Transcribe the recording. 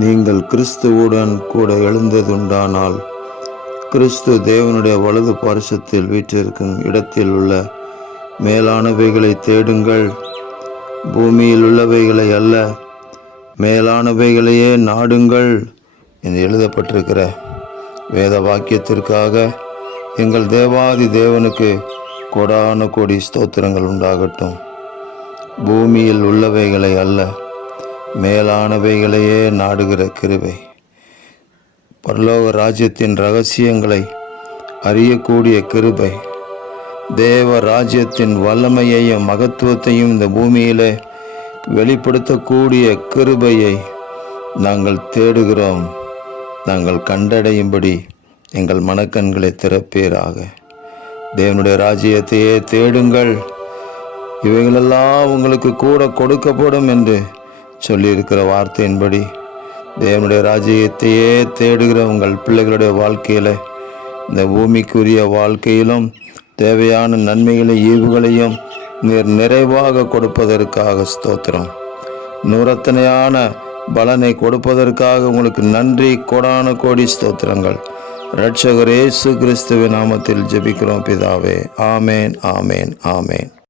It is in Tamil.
நீங்கள் கிறிஸ்துவுடன் கூட எழுந்ததுண்டானால் கிறிஸ்து தேவனுடைய வலது பார்சத்தில் வீற்றிருக்கும் இடத்தில் உள்ள மேலானவைகளை தேடுங்கள், பூமியில் உள்ளவைகளை அல்ல, மேலானவைகளையே நாடுங்கள் என்று எழுதப்பட்டிருக்கிற வேத வாக்கியத்திற்காக எங்கள் தேவாதி தேவனுக்கு கோடான கோடி ஸ்தோத்திரங்கள் உண்டாகட்டும். பூமியில் உள்ளவைகளை அல்ல, மேலானவைகளையே நாடுகிற கிருபை, பரலோக ராஜ்யத்தின் ரகசியங்களை அறியக்கூடிய கிருபை, தேவ ராஜ்யத்தின் வல்லமையையும் மகத்துவத்தையும் இந்த பூமியிலே வெளிப்படுத்தக்கூடிய கிருபையை நாங்கள் தேடுகிறோம். நாங்கள் கண்டடையும்படி எங்கள் மனக்கண்களை திறப்பீராக. தேவனுடைய ராஜ்யத்தையே தேடுங்கள், இவைகளெல்லாம் உங்களுக்கு கூட கொடுக்கப்படும் என்று சொல்லியிருக்கிற வார்த்தையின்படி தேவனுடைய ராஜ்யத்தையே தேடுகிற உங்கள் பிள்ளைகளுடைய வாழ்க்கையில், இந்த பூமிக்குரிய வாழ்க்கையிலும் தேவையான நன்மைகளை ஈவுகளையும் நீர் நிறைவாக கொடுப்பதற்காக ஸ்தோத்திரம். நூறத்தனையான பலனை கொடுப்பதற்காக உங்களுக்கு நன்றி, கோடான கோடி ஸ்தோத்திரங்கள். இரட்சகர் இயேசு கிறிஸ்துவின் நாமத்தில் ஜெபிக்கிறோம் பிதாவே. ஆமேன், ஆமேன், ஆமேன்.